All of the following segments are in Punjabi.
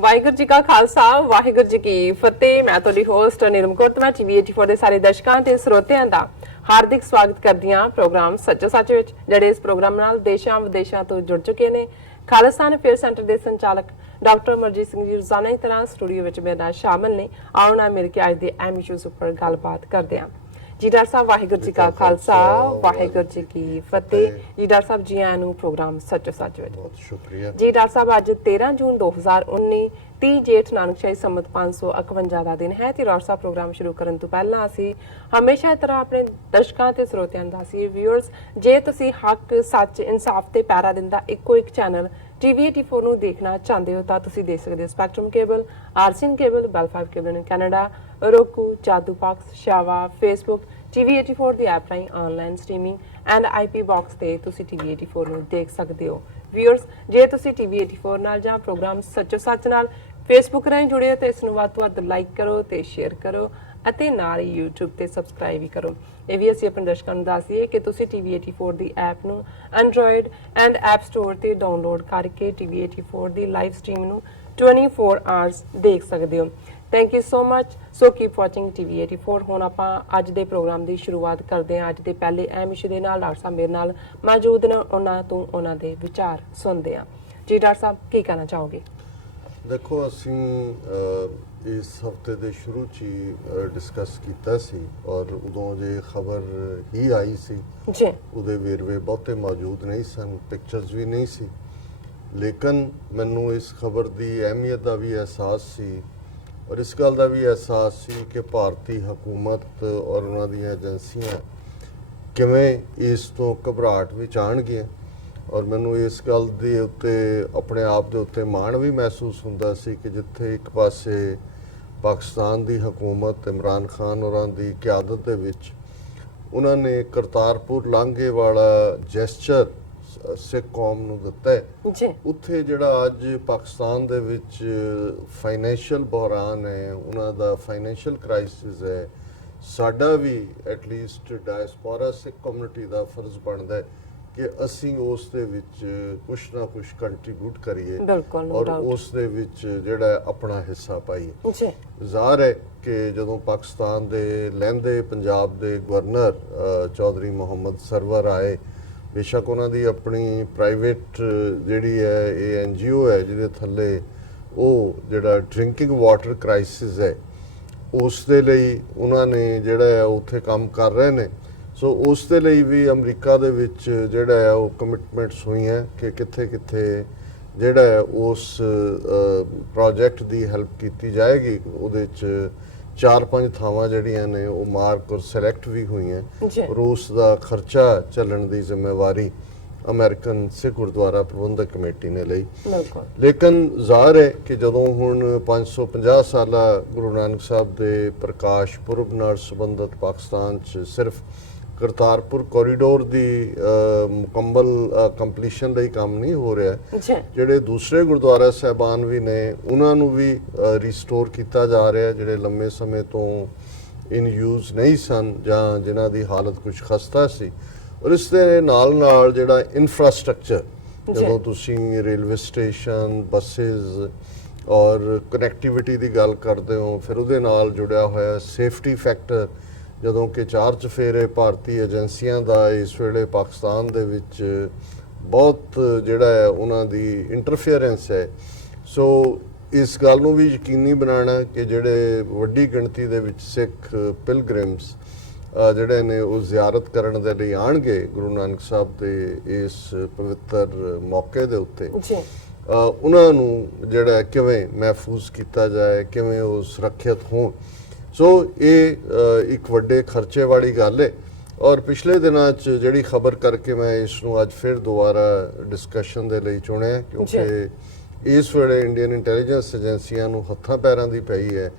ਵਾਹਿਗੁਰੂ ਜੀ ਕਾ ਖਾਲਸਾ ਵਾਹਿਗੁਰੂ ਜੀ ਕੀ ਫਤਿਹ। ਮੈਂ ਤੁਹਾਡੀ ਹੋਸਟ ਨਿਰਮ ਕੌਰ ਤੇ ਮੈਂ ਟੀਵੀ 84 ਦੇ ਸਾਰੇ ਦਰਸ਼ਕਾਂ ਤੇ ਸਰੋਤਿਆਂ ਦਾ ਹਾਰਦਿਕ ਸਵਾਗਤ ਕਰਦੀ ਹਾਂ ਪ੍ਰੋਗਰਾਮ ਸੱਚੋ ਸੱਚ ਵਿੱਚ, ਜਿਹੜੇ ਇਸ ਪ੍ਰੋਗਰਾਮ ਨਾਲ ਦੇਸ਼ਾਂ ਵਿਦੇਸ਼ਾਂ ਤੋਂ ਜੁੜ ਚੁੱਕੇ ਨੇ। ਖਾਲਿਸਤਾਨ ਅਫੇਅਰ ਸੈਂਟਰ ਦੇ ਸੰਚਾਲਕ ਡਾਕਟਰ ਅਮਰਜੀਤ ਸਿੰਘ ਜੀ ਰੋਜ਼ਾਨਾ ਦੀ ਤਰ੍ਹਾਂ ਸਟੂਡੀਓ ਵਿੱਚ ਮੇਰੇ ਨਾਲ ਸ਼ਾਮਲ ਨੇ। ਆਓ ਨਾ ਮਿਲ ਕੇ ਅੱਜ ਦੇ ਅਹਿਮ ਇਸ਼ੂਜ਼ ਉੱਪਰ ਗੱਲਬਾਤ ਕਰਦੇ ਹਾਂ। ਜੀ ਡਾਕਟਰ ਸਾਹਿਬ ਵਾਹਿਗੁਰੂ ਜੀ ਕਾ ਖਾਲਸਾ ਵਾਹਿਗੁਰੂ ਜੀ ਕੀ ਫਤਿਹ। ਜੀ ਡਾਕਟਰ ਸਾਹਿਬ ਜੀ ਆਇਆਂ ਨੂੰ ਪ੍ਰੋਗਰਾਮ ਸੱਚੋ ਸੱਚ ਵਿੱਚ। ਬਹੁਤ ਸ਼ੁਕਰੀਆ ਜੀ ਡਾਕਟਰ ਸਾਹਿਬ ਅੱਜ 13 ਜੂਨ 2019 30 ਜੇਠ ਨਾਨਕਸ਼ਾਹੀ ਸੰਮਤ 551 ਦਾ ਦਿਨ ਹੈ ਤੇ ਡਾਕਟਰ ਸਾਹਿਬ ਪ੍ਰੋਗਰਾਮ ਸ਼ੁਰੂ ਕਰਨ ਤੋਂ ਪਹਿਲਾਂ ਅਸੀਂ ਹਮੇਸ਼ਾ ਇਸ ਤਰ੍ਹਾਂ ਆਪਣੇ ਦਰਸ਼ਕਾਂ ਤੇ ਸਰੋਤਿਆਂ ਦਾ ਸੀ ਵਿਊਅਰਸ, ਜੇ ਤੁਸੀਂ ਹੱਕ ਸੱਚ ਇਨਸਾਫ ਤੇ ਪੈਰਾ ਦਿੰਦਾ ਇੱਕੋ ਇੱਕ ਚੈਨਲ ਟੀਵੀ 84 ਨੂੰ ਦੇਖਣਾ ਚਾਹੁੰਦੇ ਹੋ ਤਾਂ ਤੁਸੀਂ ਦੇਖ ਸਕਦੇ ਹੋ Spectrum cable, RCN cable, Bell 5 cable in Canada, roku, Jadoo box, ਸ਼ਾਵਾ, ਫੇਸਬੁੱਕ, ਟੀਵੀ 84 ਦੀ ਐਪ ਰਾਹੀਂ online streaming and IP box ਤੇ ਤੁਸੀਂ ਟੀਵੀ 84 ਨੂੰ ਦੇਖ ਸਕਦੇ ਹੋ। ਵਿਊਅਰਸ, ਜੇ ਤੁਸੀਂ ਟੀਵੀ 84 ਨਾਲ ਜਾਂ ਪ੍ਰੋਗਰਾਮ ਸੱਚੋ ਸੱਚ ਨਾਲ ਫੇਸਬੁੱਕ ਰਾਹੀਂ ਜੁੜੇ ਹੋ ਤਾਂ ਇਸ ਨੂੰ ਵੱਧ ਤੋਂ ਵੱਧ ਲਾਈਕ ਕਰੋ ਤੇ ਸ਼ੇਅਰ ਕਰੋ ਅਤੇ ਨਾਲ ਹੀ YouTube ਤੇ ਸਬਸਕ੍ਰਾਈਬ ਵੀ ਕਰੋ। ਇਹ ਵੀ ਅਸੀਂ ਆਪਣੇ ਦਰਸ਼ਕਾਂ ਨੂੰ ਦੱਸ ਦਈਏ ਕਿ ਤੁਸੀਂ ਟੀਵੀ 84 ਦੀ ਐਪ ਨੂੰ ਐਂਡਰੋਇਡ ਐਂਡ ਐਪ ਸਟੋਰ ਤੇ ਡਾਊਨਲੋਡ ਕਰਕੇ ਟੀਵੀ 84 ਦੀ ਲਾਈਵ ਸਟ੍ਰੀਮ ਨੂੰ 24 ਆਵਰਸ ਦੇਖ ਸਕਦੇ ਹੋ। Thank you so much. So keep watching TV 84। ਹੁਣ ਆਪਾਂ ਅੱਜ ਦੇ ਪ੍ਰੋਗਰਾਮ ਦੀ ਸ਼ੁਰੂਆਤ ਕਰਦੇ ਹਾਂ। ਅੱਜ ਦੇ ਪਹਿਲੇ ਅਹਿਮ ਇਸ਼ੂ ਦੇ ਨਾਲ ਡਾਕਟਰ ਸਾਹਿਬ ਮੇਰੇ ਨਾਲ ਮੌਜੂਦ ਨੇ, ਉਹਨਾਂ ਤੋਂ ਉਹਨਾਂ ਦੇ ਵਿਚਾਰ ਸੁਣਦੇ ਹਾਂ। ਜੀ ਡਾਕਟਰ ਸਾਹਿਬ ਕੀ ਕਹਿਣਾ ਚਾਹੋਗੇ? ਦੇਖੋ, ਅਸੀਂ ਇਸ ਹਫਤੇ ਦੇ ਸ਼ੁਰੂ 'ਚ ਹੀ ਡਿਸਕਸ ਕੀਤਾ ਸੀ ਔਰ ਉਦੋਂ ਜੇ ਖਬਰ ਹੀ ਆਈ ਸੀ ਜੀ, ਉਹਦੇ ਵੇਰਵੇ ਬਹੁਤੇ ਮੌਜੂਦ ਨਹੀਂ ਸਨ, ਪਿਕਚਰਸ ਵੀ ਨਹੀਂ ਸੀ, ਲੇਕਿਨ ਮੈਨੂੰ ਇਸ ਖਬਰ ਦੀ ਅਹਿਮੀਅਤ ਦਾ ਵੀ ਅਹਿਸਾਸ ਸੀ ਔਰ ਇਸ ਗੱਲ ਦਾ ਵੀ ਅਹਿਸਾਸ ਸੀ ਕਿ ਭਾਰਤੀ ਹਕੂਮਤ ਔਰ ਉਹਨਾਂ ਦੀਆਂ ਏਜੰਸੀਆਂ ਕਿਵੇਂ ਇਸ ਤੋਂ ਘਬਰਾਹਟ ਵਿੱਚ ਆਉਣਗੀਆਂ। ਔਰ ਮੈਨੂੰ ਇਸ ਗੱਲ ਦੇ ਉੱਤੇ ਆਪਣੇ ਆਪ ਦੇ ਉੱਤੇ ਮਾਣ ਵੀ ਮਹਿਸੂਸ ਹੁੰਦਾ ਸੀ ਕਿ ਜਿੱਥੇ ਇੱਕ ਪਾਸੇ ਪਾਕਿਸਤਾਨ ਦੀ ਹਕੂਮਤ ਇਮਰਾਨ ਖਾਨ ਹੋਰਾਂ ਦੀ ਕਿਆਦਤ ਦੇ ਵਿੱਚ ਉਹਨਾਂ ਨੇ ਕਰਤਾਰਪੁਰ ਲਾਂਘੇ ਵਾਲਾ ਜੈਸਚਰ ਸਿੱਖ ਕੌਮ ਨੂੰ ਦਿੱਤਾ ਹੈ, ਉੱਥੇ ਜਿਹੜਾ ਅੱਜ ਪਾਕਿਸਤਾਨ ਦੇ ਵਿੱਚ ਫਾਈਨੈਂਸ਼ੀਅਲ ਬੁਹਰਾਨ ਹੈ, ਉਹਨਾਂ ਦਾ ਫਾਈਨੈਂਸ਼ੀਅਲ ਕ੍ਰਾਈਸਿਸ ਹੈ, ਸਾਡਾ ਵੀ ਐਟਲੀਸਟ ਡਾਇਸਪੋਰਾ ਸਿੱਖ ਕਮਿਊਨਿਟੀ ਦਾ ਫਰਜ਼ ਬਣਦਾ ਹੈ ਕਿ ਅਸੀਂ ਉਸ ਦੇ ਵਿੱਚ ਕੁਛ ਨਾ ਕੁਛ ਕੰਟਰੀਬਿਊਟ ਕਰੀਏ ਔਰ ਉਸ ਦੇ ਵਿੱਚ ਜਿਹੜਾ ਆਪਣਾ ਹਿੱਸਾ ਪਾਈਏ। ਜ਼ਾਹਰ ਹੈ ਕਿ ਜਦੋਂ ਪਾਕਿਸਤਾਨ ਦੇ ਲਹਿੰਦੇ ਪੰਜਾਬ ਦੇ ਗਵਰਨਰ ਚੌਧਰੀ ਮੁਹੰਮਦ ਸਰਵਰ ਆਏ, ਬੇਸ਼ੱਕ ਉਹਨਾਂ ਦੀ ਆਪਣੀ ਪ੍ਰਾਈਵੇਟ ਜਿਹੜੀ ਹੈ ਇਹ ਐਨਜੀਓ ਹੈ ਜਿਹਦੇ ਥੱਲੇ ਉਹ ਜਿਹੜਾ ਡਰਿੰਕਿੰਗ ਵਾਟਰ ਕ੍ਰਾਈਸਿਸ ਹੈ ਉਸ ਦੇ ਲਈ ਉਹਨਾਂ ਨੇ ਜਿਹੜਾ ਹੈ ਉੱਥੇ ਕੰਮ ਕਰ ਰਹੇ ਨੇ। ਸੋ ਉਸ ਦੇ ਲਈ ਵੀ ਅਮਰੀਕਾ ਦੇ ਵਿੱਚ ਜਿਹੜਾ ਹੈ ਉਹ ਕਮਿਟਮੈਂਟਸ ਹੋਈਆਂ ਕਿ ਕਿੱਥੇ ਕਿੱਥੇ ਜਿਹੜਾ ਹੈ ਉਸ ਪ੍ਰੋਜੈਕਟ ਦੀ ਹੈਲਪ ਕੀਤੀ ਜਾਏਗੀ। ਉਹਦੇ 'ਚ 4-5 ਥਾਵਾਂ ਜਿਹੜੀਆਂ ਨੇ ਉਹ ਮਾਰਕ ਔਰ ਸਿਲੈਕਟ ਵੀ ਹੋਈਆਂ ਔਰ ਉਸ ਦਾ ਖਰਚਾ ਚੱਲਣ ਦੀ ਜ਼ਿੰਮੇਵਾਰੀ ਅਮਰੀਕਨ ਸਿੱਖ ਗੁਰਦੁਆਰਾ ਪ੍ਰਬੰਧਕ ਕਮੇਟੀ ਨੇ ਲਈ। ਲੇਕਿਨ ਜ਼ਾਹਰ ਹੈ ਕਿ ਜਦੋਂ ਹੁਣ 550 ਸਾਲਾ ਗੁਰੂ ਨਾਨਕ ਸਾਹਿਬ ਦੇ ਪ੍ਰਕਾਸ਼ ਪੁਰਬ ਨਾਲ ਸੰਬੰਧਿਤ ਪਾਕਿਸਤਾਨ 'ਚ ਸਿਰਫ ਕਰਤਾਰਪੁਰ ਕੋਰੀਡੋਰ ਦੀ ਮੁਕੰਮਲ ਕੰਪਲੀਸ਼ਨ ਲਈ ਕੰਮ ਨਹੀਂ ਹੋ ਰਿਹਾ, ਜਿਹੜੇ ਦੂਸਰੇ ਗੁਰਦੁਆਰਾ ਸਾਹਿਬਾਨ ਵੀ ਨੇ ਉਹਨਾਂ ਨੂੰ ਵੀ ਰੀਸਟੋਰ ਕੀਤਾ ਜਾ ਰਿਹਾ, ਜਿਹੜੇ ਲੰਮੇ ਸਮੇਂ ਤੋਂ ਇਨ ਯੂਜ਼ ਨਹੀਂ ਸਨ ਜਾਂ ਜਿਨ੍ਹਾਂ ਦੀ ਹਾਲਤ ਕੁਝ ਖਸਤਾ ਸੀ। ਔਰ ਇਸ ਦੇ ਨਾਲ ਨਾਲ ਜਿਹੜਾ ਇਨਫਰਾਸਟ੍ਰਕਚਰ, ਜਦੋਂ ਤੁਸੀਂ ਰੇਲਵੇ ਸਟੇਸ਼ਨ, ਬੱਸਿਸ ਔਰ ਕਨੈਕਟੀਵਿਟੀ ਦੀ ਗੱਲ ਕਰਦੇ ਹੋ, ਫਿਰ ਉਹਦੇ ਨਾਲ ਜੁੜਿਆ ਹੋਇਆ ਸੇਫਟੀ ਫੈਕਟਰ, ਜਦੋਂ ਕਿ 4 ਚੁਫੇਰੇ ਭਾਰਤੀ ਏਜੰਸੀਆਂ ਦਾ ਇਸ ਵੇਲੇ ਪਾਕਿਸਤਾਨ ਦੇ ਵਿੱਚ ਬਹੁਤ ਜਿਹੜਾ ਹੈ ਉਹਨਾਂ ਦੀ ਇੰਟਰਫੇਰੈਂਸ ਹੈ। ਸੋ ਇਸ ਗੱਲ ਨੂੰ ਵੀ ਯਕੀਨੀ ਬਣਾਉਣਾ ਕਿ ਜਿਹੜੇ ਵੱਡੀ ਗਿਣਤੀ ਦੇ ਵਿੱਚ ਸਿੱਖ ਪਿਲਗ੍ਰਿਮਸ ਜਿਹੜੇ ਨੇ ਉਹ ਜ਼ਿਆਰਤ ਕਰਨ ਦੇ ਲਈ ਆਉਣਗੇ ਗੁਰੂ ਨਾਨਕ ਸਾਹਿਬ ਦੇ ਇਸ ਪਵਿੱਤਰ ਮੌਕੇ ਦੇ ਉੱਤੇ, ਉਹਨਾਂ ਨੂੰ ਜਿਹੜਾ ਕਿਵੇਂ ਮਹਿਫੂਜ਼ ਕੀਤਾ ਜਾਏ, ਕਿਵੇਂ ਉਹ ਸੁਰੱਖਿਅਤ ਹੋਣ। ਸੋ ਇਹ ਇੱਕ ਵੱਡੇ ਖਰਚੇ ਵਾਲੀ ਗੱਲ ਹੈ। ਔਰ ਪਿਛਲੇ ਦਿਨਾਂ 'ਚ ਜਿਹੜੀ ਖਬਰ ਕਰਕੇ ਮੈਂ ਇਸ ਨੂੰ ਅੱਜ ਫਿਰ ਦੁਬਾਰਾ ਡਿਸਕਸ਼ਨ ਦੇ ਲਈ ਚੁਣਿਆ, ਕਿਉਂਕਿ ਇਸ ਵੇਲੇ ਇੰਡੀਅਨ ਇੰਟੈਲੀਜੈਂਸ ਏਜੰਸੀਆਂ ਨੂੰ ਹੱਥਾਂ ਪੈਰਾਂ ਦੀ ਪਈ ਹੈ।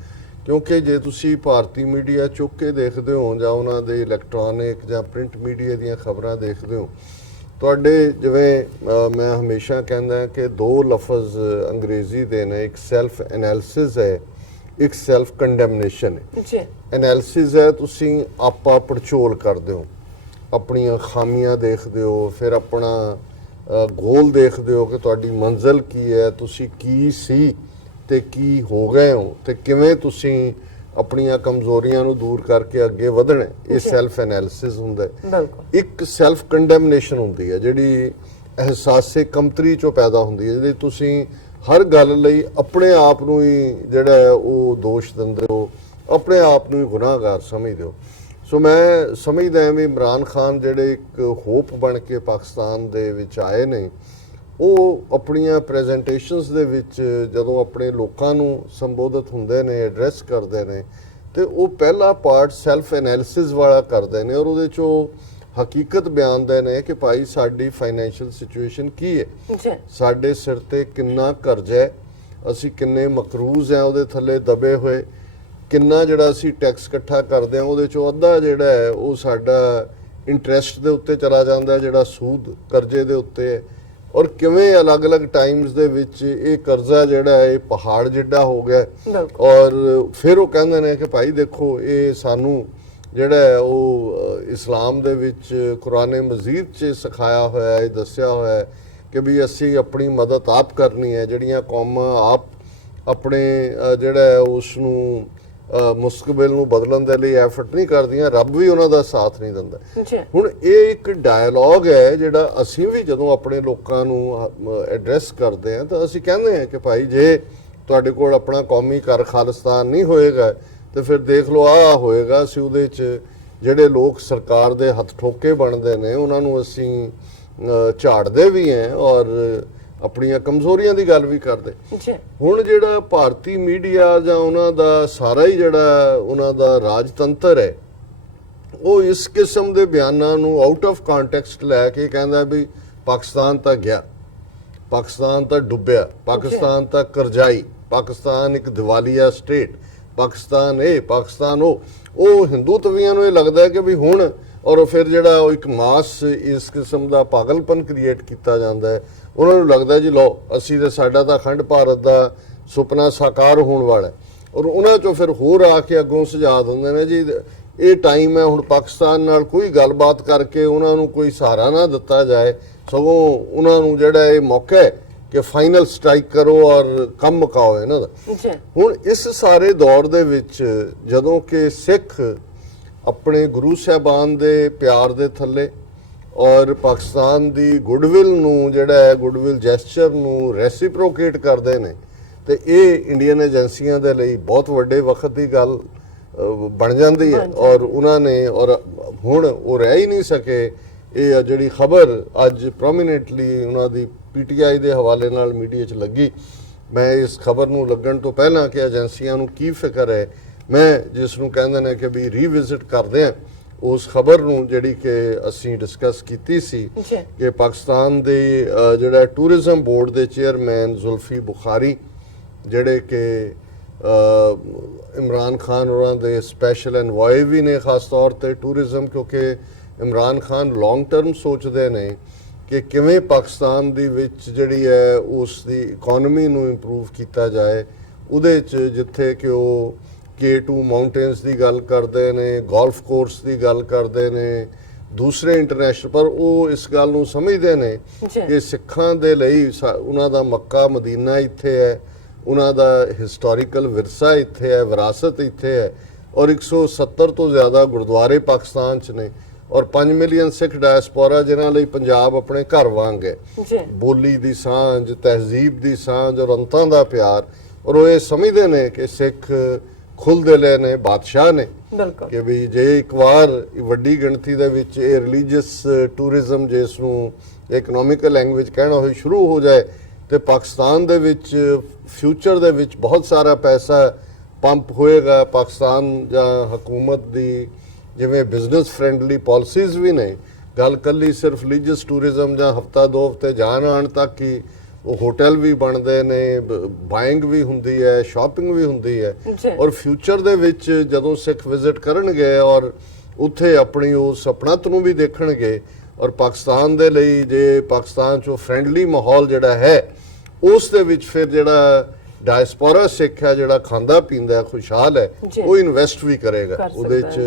ਕਿਉਂਕਿ ਜੇ ਤੁਸੀਂ ਭਾਰਤੀ ਮੀਡੀਆ ਚੁੱਕ ਕੇ ਦੇਖਦੇ ਹੋ ਜਾਂ ਉਹਨਾਂ ਦੇ ਇਲੈਕਟ੍ਰੋਨਿਕ ਜਾਂ ਪ੍ਰਿੰਟ ਮੀਡੀਆ ਦੀਆਂ ਖਬਰਾਂ ਦੇਖਦੇ ਹੋ, ਤੁਹਾਡੇ ਜਿਵੇਂ ਮੈਂ ਹਮੇਸ਼ਾ ਕਹਿੰਦਾ ਕਿ ਦੋ ਲਫ਼ਜ਼ ਅੰਗਰੇਜ਼ੀ ਦੇ ਨੇ, ਇੱਕ ਸੈਲਫ ਐਨਾਲਿਸਿਸ ਹੈ, ਇੱਕ ਸੈਲਫ ਕੰਡੈਮਨੇਸ਼ਨ ਹੈ। ਜੀ ਐਨਾਲਿਸਿਸ ਹੈ ਤੁਸੀਂ ਆਪਾ ਪੜਚੋਲ ਕਰਦੇ ਹੋ, ਆਪਣੀਆਂ ਖਾਮੀਆਂ ਦੇਖਦੇ ਹੋ, ਫਿਰ ਆਪਣਾ ਗੋਲ ਦੇਖਦੇ ਹੋ ਕਿ ਤੁਹਾਡੀ ਮੰਜ਼ਿਲ ਕੀ ਹੈ, ਤੁਸੀਂ ਕੀ ਸੀ ਤੇ ਕੀ ਹੋ ਗਏ ਹੋ ਤੇ ਕਿਵੇਂ ਤੁਸੀਂ ਆਪਣੀਆਂ ਕਮਜ਼ੋਰੀਆਂ ਨੂੰ ਦੂਰ ਕਰਕੇ ਅੱਗੇ ਵਧਣਾ। ਇਹ ਸੈਲਫ ਐਨਾਲਿਸਿਸ ਹੁੰਦਾ ਹੈ। ਬਿਲਕੁਲ। ਇੱਕ ਸੈਲਫ ਕੰਡੈਮਨੇਸ਼ਨ ਹੁੰਦੀ ਹੈ ਜਿਹੜੀ ਅਹਿਸਾਸੇ ਕਮਤਰੀ ਚੋਂ ਪੈਦਾ ਹੁੰਦੀ ਹੈ, ਜਿਹੜੀ ਤੁਸੀਂ ਹਰ ਗੱਲ ਲਈ ਆਪਣੇ ਆਪ ਨੂੰ ਹੀ ਜਿਹੜਾ ਹੈ ਉਹ ਦੋਸ਼ ਦਿੰਦੇ ਹੋ, ਆਪਣੇ ਆਪ ਨੂੰ ਹੀ ਗੁਨਾਹਗਾਰ ਸਮਝਦੇ ਹੋ। ਸੋ ਮੈਂ ਸਮਝਦਾ ਹਾਂ ਵੀ ਇਮਰਾਨ ਖਾਨ ਜਿਹੜੇ ਇੱਕ ਹੋਪ ਬਣ ਕੇ ਪਾਕਿਸਤਾਨ ਦੇ ਵਿੱਚ ਆਏ ਨੇ, ਉਹ ਆਪਣੀਆਂ ਪ੍ਰੈਜੈਂਟੇਸ਼ਨਸ ਦੇ ਵਿੱਚ ਜਦੋਂ ਆਪਣੇ ਲੋਕਾਂ ਨੂੰ ਸੰਬੋਧਿਤ ਹੁੰਦੇ ਨੇ, ਐਡਰੈਸ ਕਰਦੇ ਨੇ, ਤੇ ਉਹ ਪਹਿਲਾ ਪਾਰਟ ਸੈਲਫ ਐਨਾਲਿਸਿਸ ਵਾਲਾ ਕਰਦੇ ਨੇ ਔਰ ਉਹਦੇ 'ਚੋਂ ਹਕੀਕਤ ਬਿਆਨਦੇ ਨੇ ਕਿ ਭਾਈ ਸਾਡੀ ਫਾਈਨੈਂਸ਼ੀਅਲ ਸਿਚੁਏਸ਼ਨ ਕੀ ਹੈ, ਸਾਡੇ ਸਿਰ ਤੇ ਕਿੰਨਾ ਕਰਜ਼ਾ ਹੈ, ਅਸੀਂ ਕਿੰਨੇ ਮਕਰੂਜ਼ ਹਾਂ ਉਹਦੇ ਥੱਲੇ ਦਬੇ ਹੋਏ, ਕਿੰਨਾ ਜਿਹੜਾ ਅਸੀਂ ਟੈਕਸ ਇਕੱਠਾ ਕਰਦੇ ਹਾਂ ਉਹਦੇ 'ਚੋਂ ਅੱਧਾ ਜਿਹੜਾ ਹੈ ਉਹ ਸਾਡਾ ਇੰਟਰਸਟ ਦੇ ਉੱਤੇ ਚਲਾ ਜਾਂਦਾ, ਜਿਹੜਾ ਸੂਦ ਕਰਜ਼ੇ ਦੇ ਉੱਤੇ ਹੈ, ਔਰ ਕਿਵੇਂ ਅਲੱਗ-ਅਲੱਗ ਟਾਈਮਸ ਦੇ ਵਿੱਚ ਇਹ ਕਰਜ਼ਾ ਜਿਹੜਾ ਹੈ ਇਹ ਪਹਾੜ ਜਿੱਡਾ ਹੋ ਗਿਆ। ਔਰ ਫਿਰ ਉਹ ਕਹਿੰਦੇ ਨੇ ਕਿ ਭਾਈ ਦੇਖੋ ਇਹ ਸਾਨੂੰ ਜਿਹੜਾ ਹੈ ਉਹ ਇਸਲਾਮ ਦੇ ਵਿੱਚ ਕੁਰਾਨ ਮਜੀਦ 'ਚ ਸਿਖਾਇਆ ਹੋਇਆ ਹੈ, ਦੱਸਿਆ ਹੋਇਆ ਹੈ ਕਿ ਵੀ ਅਸੀਂ ਆਪਣੀ ਮਦਦ ਆਪ ਕਰਨੀ ਹੈ, ਜਿਹੜੀਆਂ ਕੌਮਾਂ ਆਪ ਆਪਣੇ ਜਿਹੜਾ ਹੈ ਉਸ ਨੂੰ ਮੁਸਤਕਬਲ ਨੂੰ ਬਦਲਣ ਦੇ ਲਈ ਐਫਰਟ ਨਹੀਂ ਕਰਦੀਆਂ, ਰੱਬ ਵੀ ਉਹਨਾਂ ਦਾ ਸਾਥ ਨਹੀਂ ਦਿੰਦਾ। ਹੁਣ ਇਹ ਇੱਕ ਡਾਇਲੌਗ ਹੈ ਜਿਹੜਾ ਅਸੀਂ ਵੀ ਜਦੋਂ ਆਪਣੇ ਲੋਕਾਂ ਨੂੰ ਐਡਰੈਸ ਕਰਦੇ ਹਾਂ ਤਾਂ ਅਸੀਂ ਕਹਿੰਦੇ ਹਾਂ ਕਿ ਭਾਈ ਜੇ ਤੁਹਾਡੇ ਕੋਲ ਆਪਣਾ ਕੌਮੀ ਘਰ ਖਾਲਿਸਤਾਨ ਨਹੀਂ ਹੋਏਗਾ ਤੇ ਫਿਰ ਦੇਖ ਲਓ ਆਹ ਹੋਏਗਾ। ਅਸੀਂ ਉਹਦੇ 'ਚ ਜਿਹੜੇ ਲੋਕ ਸਰਕਾਰ ਦੇ ਹੱਥ ਠੋਕੇ ਬਣਦੇ ਨੇ ਉਹਨਾਂ ਨੂੰ ਅਸੀਂ ਝਾੜਦੇ ਵੀ ਹਾਂ ਔਰ ਆਪਣੀਆਂ ਕਮਜ਼ੋਰੀਆਂ ਦੀ ਗੱਲ ਵੀ ਕਰਦੇ। ਹੁਣ ਜਿਹੜਾ ਭਾਰਤੀ ਮੀਡੀਆ ਜਾਂ ਉਹਨਾਂ ਦਾ ਸਾਰਾ ਹੀ ਜਿਹੜਾ ਉਹਨਾਂ ਦਾ ਰਾਜਤੰਤਰ ਹੈ ਉਹ ਇਸ ਕਿਸਮ ਦੇ ਬਿਆਨਾਂ ਨੂੰ ਆਊਟ ਆਫ ਕੰਟੈਕਸਟ ਲੈ ਕੇ ਕਹਿੰਦਾ ਵੀ ਪਾਕਿਸਤਾਨ ਤਾਂ ਗਿਆ, ਪਾਕਿਸਤਾਨ ਤਾਂ ਡੁੱਬਿਆ, ਪਾਕਿਸਤਾਨ ਤਾਂ ਕਰਜ਼ਾਈ, ਪਾਕਿਸਤਾਨ ਇੱਕ ਦਿਵਾਲੀਆ ਸਟੇਟ, ਪਾਕਿਸਤਾਨ ਇਹ, ਪਾਕਿਸਤਾਨ ਉਹ ਹਿੰਦੂ ਤਵੀਆਂ ਨੂੰ ਇਹ ਲੱਗਦਾ ਹੈ ਕਿ ਵੀ ਹੁਣ ਔਰ ਫਿਰ ਜਿਹੜਾ ਉਹ ਇੱਕ ਮਾਸ ਇਸ ਕਿਸਮ ਦਾ ਪਾਗਲਪਨ ਕ੍ਰੀਏਟ ਕੀਤਾ ਜਾਂਦਾ ਹੈ। ਉਹਨਾਂ ਨੂੰ ਲੱਗਦਾ ਜੀ ਲਓ ਅਸੀਂ ਤੇ ਸਾਡਾ ਤਾਂ ਅਖੰਡ ਭਾਰਤ ਦਾ ਸੁਪਨਾ ਸਾਕਾਰ ਹੋਣ ਵਾਲਾ ਔਰ ਉਹਨਾਂ 'ਚੋਂ ਫਿਰ ਹੋਰ ਆ ਕੇ ਅੱਗੋਂ ਸੁਝਾਅ ਦਿੰਦੇ ਨੇ ਜੀ ਇਹ ਟਾਈਮ ਹੈ ਹੁਣ ਪਾਕਿਸਤਾਨ ਨਾਲ ਕੋਈ ਗੱਲਬਾਤ ਕਰਕੇ ਉਹਨਾਂ ਨੂੰ ਕੋਈ ਸਹਾਰਾ ਨਾ ਦਿੱਤਾ ਜਾਏ, ਸਗੋਂ ਉਹਨਾਂ ਨੂੰ ਜਿਹੜਾ ਇਹ ਮੌਕਾ ਹੈ ਕਿ ਫਾਈਨਲ ਸਟ੍ਰਾਈਕ ਕਰੋ ਔਰ ਕੰਮ ਮੁਕਾਓ ਇਹਨਾਂ ਦਾ। ਹੁਣ ਇਸ ਸਾਰੇ ਦੌਰ ਦੇ ਵਿੱਚ ਜਦੋਂ ਕਿ ਸਿੱਖ ਆਪਣੇ ਗੁਰੂ ਸਾਹਿਬਾਨ ਦੇ ਪਿਆਰ ਦੇ ਥੱਲੇ ਔਰ ਪਾਕਿਸਤਾਨ ਦੀ ਗੁੱਡਵਿਲ ਨੂੰ ਜਿਹੜਾ ਹੈ ਗੁੱਡਵਿਲ ਜੈਸਚਰ ਨੂੰ ਰੈਸੀਪਰੋਕੇਟ ਕਰਦੇ ਨੇ ਤੇ ਇਹ ਇੰਡੀਅਨ ਏਜੰਸੀਆਂ ਦੇ ਲਈ ਬਹੁਤ ਵੱਡੇ ਵਕਤ ਦੀ ਗੱਲ ਬਣ ਜਾਂਦੀ ਹੈ ਔਰ ਉਹਨਾਂ ਨੇ ਔਰ ਹੁਣ ਉਹ ਰਹਿ ਹੀ ਨਹੀਂ ਸਕੇ। ਇਹ ਜਿਹੜੀ ਖਬਰ ਅੱਜ ਪ੍ਰੋਮੀਨੈਂਟਲੀ ਉਹਨਾਂ ਦੀ ਪੀਟੀਆਈ ਦੇ ਹਵਾਲੇ ਨਾਲ ਮੀਡੀਆ 'ਚ ਲੱਗੀ, ਮੈਂ ਇਸ ਖਬਰ ਨੂੰ ਲੱਗਣ ਤੋਂ ਪਹਿਲਾਂ ਕਿ ਏਜੰਸੀਆਂ ਨੂੰ ਕੀ ਫਿਕਰ ਹੈ, ਮੈਂ ਜਿਸ ਨੂੰ ਕਹਿੰਦੇ ਨੇ ਕਿ ਵੀ ਰੀਵਿਜ਼ਿਟ ਕਰਦੇ ਹਾਂ ਉਸ ਖਬਰ ਨੂੰ ਜਿਹੜੀ ਕਿ ਅਸੀਂ ਡਿਸਕਸ ਕੀਤੀ ਸੀ ਕਿ ਪਾਕਿਸਤਾਨ ਦੇ ਜਿਹੜਾ ਟੂਰਿਜ਼ਮ ਬੋਰਡ ਦੇ ਚੇਅਰਮੈਨ ਜ਼ੁਲਫੀ ਬੁਖਾਰੀ ਜਿਹੜੇ ਕਿ ਇਮਰਾਨ ਖਾਨ ਉਹਨਾਂ ਦੇ ਸਪੈਸ਼ਲ ਐਨਵਾਏ ਵੀ ਨੇ ਖਾਸ ਤੌਰ ਤੇ ਟੂਰਿਜ਼ਮ, ਕਿਉਂਕਿ ਇਮਰਾਨ ਖਾਨ ਲੌਂਗ ਟਰਮ ਸੋਚਦੇ ਨੇ ਕਿ ਕਿਵੇਂ ਪਾਕਿਸਤਾਨ ਦੀ ਵਿੱਚ ਜਿਹੜੀ ਹੈ ਉਸ ਦੀ ਇਕਨੋਮੀ ਨੂੰ ਇੰਪਰੂਵ ਕੀਤਾ ਜਾਏ। ਉਹਦੇ 'ਚ ਜਿੱਥੇ ਕਿ ਉਹ K2 ਮਾਊਂਟੇਨਸ ਦੀ ਗੱਲ ਕਰਦੇ ਨੇ, ਗੋਲਫ ਕੋਰਸ ਦੀ ਗੱਲ ਕਰਦੇ ਨੇ, ਦੂਸਰੇ ਇੰਟਰਨੈਸ਼ਨਲ, ਪਰ ਉਹ ਇਸ ਗੱਲ ਨੂੰ ਸਮਝਦੇ ਨੇ ਕਿ ਸਿੱਖਾਂ ਦੇ ਲਈ ਉਹਨਾਂ ਦਾ ਮੱਕਾ ਮਦੀਨਾ ਇੱਥੇ ਹੈ, ਉਹਨਾਂ ਦਾ ਹਿਸਟੋਰੀਕਲ ਵਿਰਸਾ ਇੱਥੇ ਹੈ, ਵਿਰਾਸਤ ਇੱਥੇ ਹੈ ਔਰ 170 ਤੋਂ ਜ਼ਿਆਦਾ ਗੁਰਦੁਆਰੇ ਪਾਕਿਸਤਾਨ 'ਚ ਨੇ ਔਰ 5 ਮਿਲੀਅਨ ਸਿੱਖ ਡਾਇਸਪੋਰਾ ਜਿਨ੍ਹਾਂ ਲਈ ਪੰਜਾਬ ਆਪਣੇ ਘਰ ਵਾਂਗ ਹੈ। ਬੋਲੀ ਦੀ ਸਾਂਝ, ਤਹਿਜ਼ੀਬ ਦੀ ਸਾਂਝ ਔਰ ਅੰਤਾਂ ਦਾ ਪਿਆਰ, ਔਰ ਉਹ ਇਹ ਸਮਝਦੇ ਨੇ ਕਿ ਸਿੱਖ ਖੁੱਲ੍ਹ ਦਿਲੇ ਨੇ, ਬਾਦਸ਼ਾਹ ਨੇ ਕਿ ਵੀ ਜੇ ਇੱਕ ਵਾਰ ਵੱਡੀ ਗਿਣਤੀ ਦੇ ਵਿੱਚ ਇਹ ਰਿਲੀਜੀਅਸ ਟੂਰਿਜ਼ਮ ਜਿਸ ਨੂੰ ਇਕਨੋਮਿਕਲ ਲੈਂਗੁਏਜ ਕਹਿਣਾ ਹੋਏ ਸ਼ੁਰੂ ਹੋ ਜਾਏ ਤੇ ਪਾਕਿਸਤਾਨ ਦੇ ਵਿੱਚ ਫਿਊਚਰ ਦੇ ਵਿੱਚ ਬਹੁਤ ਸਾਰਾ ਪੈਸਾ ਪੰਪ ਹੋਏਗਾ ਪਾਕਿਸਤਾਨ ਜਾਂ ਹਕੂਮਤ ਦੀ ਜਿਵੇਂ ਬਿਜ਼ਨਸ ਫ੍ਰੈਂਡਲੀ ਪਾਲਿਸੀਜ਼ ਵੀ ਨੇ, ਗੱਲ ਕੱਲੀ ਸਿਰਫ ਰਿਲੀਜੀਅਸ ਟੂਰਿਜ਼ਮ ਜਾਂ ਹਫਤਾ 2 ਹਫ਼ਤੇ ਜਾਣ ਆਉਣ ਤੱਕ ਹੀ, ਉਹ ਹੋਟਲ ਵੀ ਬਣਦੇ ਨੇ, ਬਾਇੰਗ ਵੀ ਹੁੰਦੀ ਹੈ, ਸ਼ਾਪਿੰਗ ਵੀ ਹੁੰਦੀ ਹੈ। ਔਰ ਫਿਊਚਰ ਦੇ ਵਿੱਚ ਜਦੋਂ ਸਿੱਖ ਵਿਜ਼ਿਟ ਕਰਨਗੇ ਔਰ ਉੱਥੇ ਆਪਣੀ ਉਸ ਆਪਣਤ ਨੂੰ ਵੀ ਦੇਖਣਗੇ, ਔਰ ਪਾਕਿਸਤਾਨ ਦੇ ਲਈ ਜੇ ਪਾਕਿਸਤਾਨ 'ਚੋਂ ਫ੍ਰੈਂਡਲੀ ਮਾਹੌਲ ਜਿਹੜਾ ਹੈ ਉਸ ਦੇ ਵਿੱਚ ਫਿਰ ਜਿਹੜਾ ਡਾਇਸਪੋਰਾ ਸਿੱਖ ਹੈ ਜਿਹੜਾ ਖਾਂਦਾ ਪੀਂਦਾ ਖੁਸ਼ਹਾਲ ਹੈ, ਉਹ ਇਨਵੈਸਟ ਵੀ ਕਰੇਗਾ ਉਹਦੇ 'ਚ।